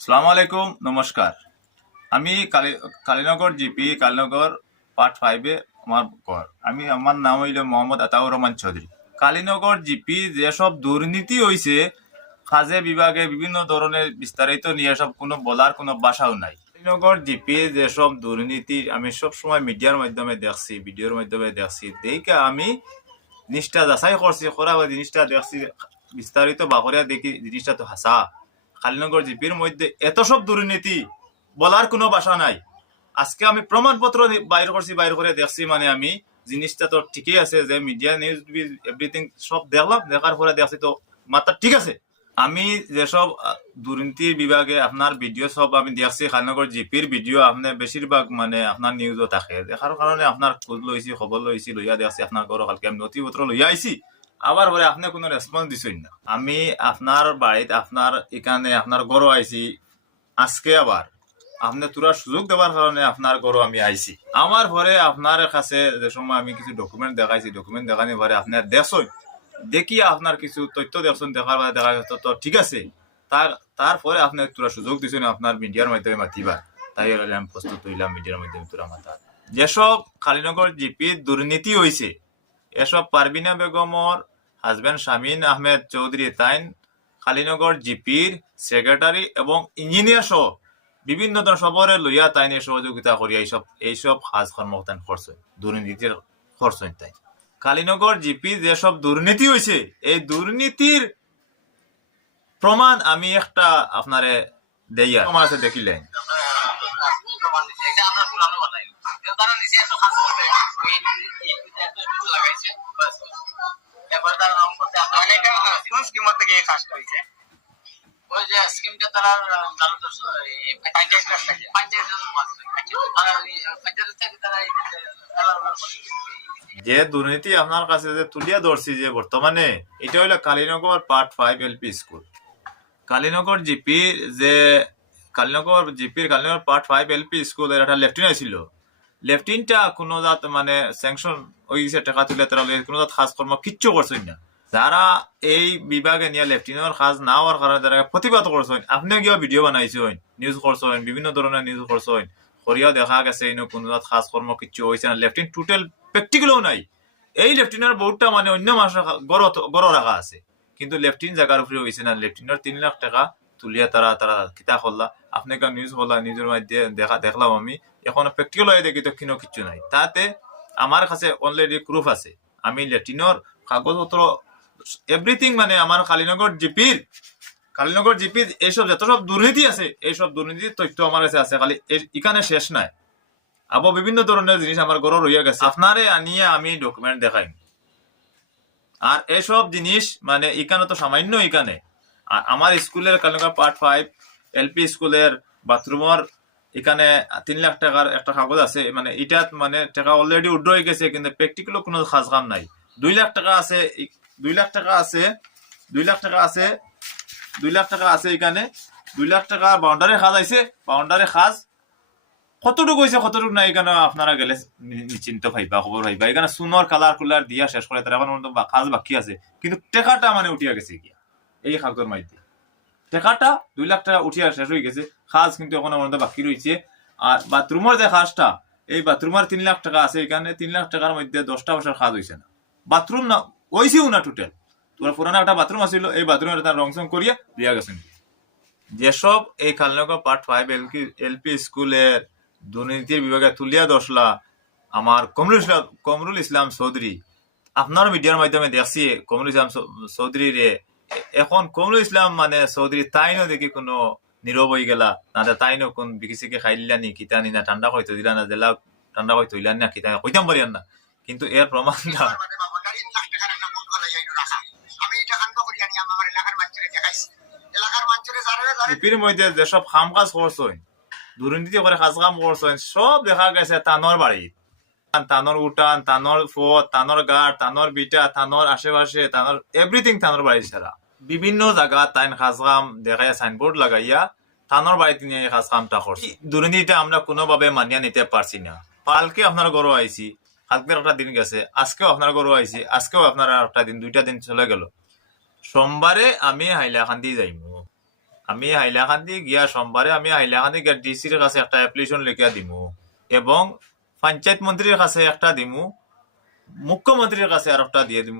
আসসালামু আলাইকুম, নমস্কার। আমি কালীনগর জিপি কালীনগর পার্ট 5-এ আমার ঘর। আমার নাম হইল মোহাম্মদ আতাউর রহমান চৌধুরী। কালীনগর জিপি যেসব দুর্নীতি হইছে খাজে বিভাগে বিভিন্ন ধরনের বিস্তারিত নিয়ে সব কোনো বলার কোনো ভাষাও নাই। কালীনগর জিপি যেসব দুর্নীতি আমি সব সময় মিডিয়ার মাধ্যমে দেখছি, ভিডিওর মাধ্যমে দেখছি, দেখে আমি জিনিসটা যাচাই করছি, করা জিনিসটা দেখছি বিস্তারিত বাকরিয়া দেখি জিনিসটা তো হাসা। খালিনগর জিপির মধ্যে এত সব দুর্নীতি বলার কোনো ভাষা নাই। আজকে আমি প্রমাণপত্র বাইর করছি, বাইর করে দেখছি, মানে আমি জিনিসটা তো ঠিকই আছে, যে মিডিয়া নিউজ এভরিথিং সব দেখলাম, দেখার পরে দেখছি তো মাত্রা ঠিক আছে। আমি যেসব দুর্নীতির বিভাগে আপনার ভিডিও সব আমি দেখছি, খালিনগর জিপির ভিডিও আপনার বেশিরভাগ মানে আপনার নিউজও থাকে, দেখার কারণে আপনার খোঁজ লইছি, খবর লইছি, লইয়া দেখছি আপনার ঘর কালকে আমি নথিপত্র লইয়া আইছি। আবার পরে আপনি কোনো রেসপন্স দিছেন না। আমি আপনার বাড়িতে আপনার এখানে আপনার ঘরও আইছি, আজকে আবার আপনি তোরা সুযোগ দেওয়ার কারণে আপনার ঘরও আমি আইছি। আমার পরে আপনার কাছে যে সময় আমি কিছু ডকুমেন্ট দেখাইছি, ডকুমেন্ট দেখানোর পরে আপনার দেখছেন, দেখি আপনার কিছু তথ্য দেখছেন, দেখার পরে দেখা গেছে তো ঠিক আছে। তারপরে আপনি তোরা সুযোগ দিছেন আপনার মিডিয়ার মাধ্যমে মাতিবা, তাই আমি প্রস্তুত হইলাম মিডিয়ার মাধ্যমে তোরা মাতা। যেসব খালিনগর জিপি দুর্নীতি হয়েছে, এসব পারবিনা বেগমর হাজবেন্ড শামীম আহমেদ চৌধুরী তাইন খালিনগর জিপির সেক্রেটারি এবং ইঞ্জিনিয়ার সহ বিভিন্ন ধরনের সবরে লইয়া তাইনে সহযোগিতা করিয়া এইসব কাজ কর্মতান করছে, দুর্নীতির করছেন। তাই কালীনগর জিপি যেসব দুর্নীতি হয়েছে, এই দুর্নীতির প্রমাণ আমি একটা আপনারে দেইয়া আমার কাছে দেখিলেন। ওই যে স্কিমটা তারা যে দুর্নীতি আপনার কাছে যে তুলিয়া ধরছি যে বর্তমানে, এটা হইলো Kalinagar part 5 LP school. Kalinagar জিপির যে কালীনগর পার্ট 5 এলপি স্কুলের একটা লেফটেন্যান্ট ছিল। লেফটেন্যান্টটা কোনো জাত মানে স্যাংশন ওই টাকা তুলে তারা কোনো জাত কাজ কর্ম কিচ্ছু করছেন না। যারা এই বিভাগে নিয়ে লেফটেন্যান্টের কাজ না হওয়ার কারণে যারা প্রতিবাদ করছেন, আপনি গিয়ে ভিডিও বানাইছেন, নিউজ করছেন, বিভিন্ন ধরনের নিউজ করছেন, করিয়াও দেখা গেছে কোনো জাত কাজ কর্ম কিচ্ছু হয়েছে না। লেফটেন্যান্ট টোটাল প্র্যাকটিক্যালও নাই। এই লেফটেন্যান্টের বোর্ডটা মানে অন্য মানুষের গড় রাখা আছে, কিন্তু লেফটেন্যান্ট জায়গার উপরে হয়েছে না। লেফটেন্যান্টের 3 লাখ টাকা তুলিয়া তারা কিতা করলা, আপনি নিউজ করলা, নিউজের মাধ্যমে দেখলাম আমি। এখন প্র্যাকটিক্যাল হয়ে দেখি তো কিচ্ছু নাই। তাতে আমার কাছে অলরেডি প্রুফ আছে। আমি লেফটেন্যান্টের কাগজপত্র এভরিথিং মানে আমার কালীনগর জিপির এইসব যত সব দুর্নীতি আছে, এইসব দুর্নীতির তথ্য আমার কাছে আছে। খালি এখানে শেষ নাই, আবো বিভিন্ন ধরনের জিনিস আমার ঘরে রইয়া গেছে, আপনারে আনিয়ে আমি ডকুমেন্ট দেখাই। আর এসব জিনিস মানে এখানে তো সামান্য, এখানে আর আমার স্কুলের কালীনগর পার্ট 5 এলপি স্কুলের বাথরুমের এখানে 3 লাখ টাকার একটা কাগজ আছে, মানে এটা মানে টাকা অলরেডি উড্র হয়ে গেছে, কিন্তু প্র্যাকটিক্যাল কোনো কাজ কাম নাই। 2 লাখ টাকা আছে, 2 লাখ টাকা আছে, 2 লাখ টাকা আছে, 2 লাখ টাকা আছে এখানে। 2 লাখ টাকা বাউন্ডারি কাজ আছে, বাউন্ডারি কাজ কতটুকু হয়েছে কতটুকু নাই এখানে আপনারা গেলে নিশ্চিন্ত ভাইবা, খবর ভাইবা। এখানে সুনর কালার কুলার দিয়া শেষ করে তারা এখন কাজ বাকি আছে, কিন্তু টাকাটা মানে উঠিয়া গেছে গিয়া এই কাগজের মাধ্যমে। টাকাটা 2 লাখ টাকা উঠিয়া শেষ হয়ে গেছে, কাজ কিন্তু এখন আমার বাকি রয়েছে। আর বাথরুমের যে কাজটা, এই বাথরুমের 3 লাখ টাকা আছে এখানে। 3 লাখ টাকার মধ্যে 10টা বছর কাজ হয়েছে না, বাথরুম না হয়েছেও না টোটাল। তোমার পুরানো একটা বাথরুম আছিল, এই বাথরুমের রং সং করিয়া দিয়া গেছেন। যেসব এই কালীনগর পার্ট 5 এলপি স্কুলের দুর্নীতির বিভাগে তুলিয়া দশলা আমার কমরুল ইসলাম চৌধুরী, আপনার মিডিয়ার মাধ্যমে দেখছি কমরুল ইসলাম চৌধুরী রে। এখন কমরুল ইসলাম মানে চৌধুরী তাইনও দেখি কোনো নীরব হয়ে গেলা না, তাইনও কোন বিকিসিকে খাইলা নি কিতা নি না, ঠান্ডা হয়তো দিলা না, জেলা ঠান্ডা হয়তো হইলান না কিতা কইতাম পারিয়ান না, কিন্তু এর প্রমাণটা জিপির মধ্যে যেসব কাম কাজ করছেন, দুর্নীতি করে কাজ কাম করছেন, সব দেখা গেছে তানোর বাড়ি, তানোর উঠান, তানোর ফত, তানোর গাড়, তানোর বিটা, তানোর আশেপাশে, তানোর এভরিথিং তানোর বাড়ি ছাড়া বিভিন্ন জায়গা তাইন কাজ কাম দেখাইয়া সাইনবোর্ড লাগাইয়া তানোর বাড়িতে নিয়ে কাজ কামটা করছি। দুর্নীতিটা আমরা কোনোভাবে মানিয়া নিতে পারছি না। কালকে আপনার গরু আইছি, কালকের একটা দিন গেছে, আজকেও আপনার গরু আইছি, আজকেও আপনার একটা দিন, 2টা দিন চলে গেল। সোমবারে আমি হাইলাকান্দি যাইমু। আমি হাইলাকান্দি গিয়া সোমবারে আমি হাইলাকান্দি গিয়া ডিসির কাছে একটা অ্যাপ্লিকেশন লিখিয়া দিমু এবং পঞ্চায়েত মন্ত্রীর কাছে একটা দিমু, মুখ্যমন্ত্রীর কাছে আর একটা দিয়ে দিমু।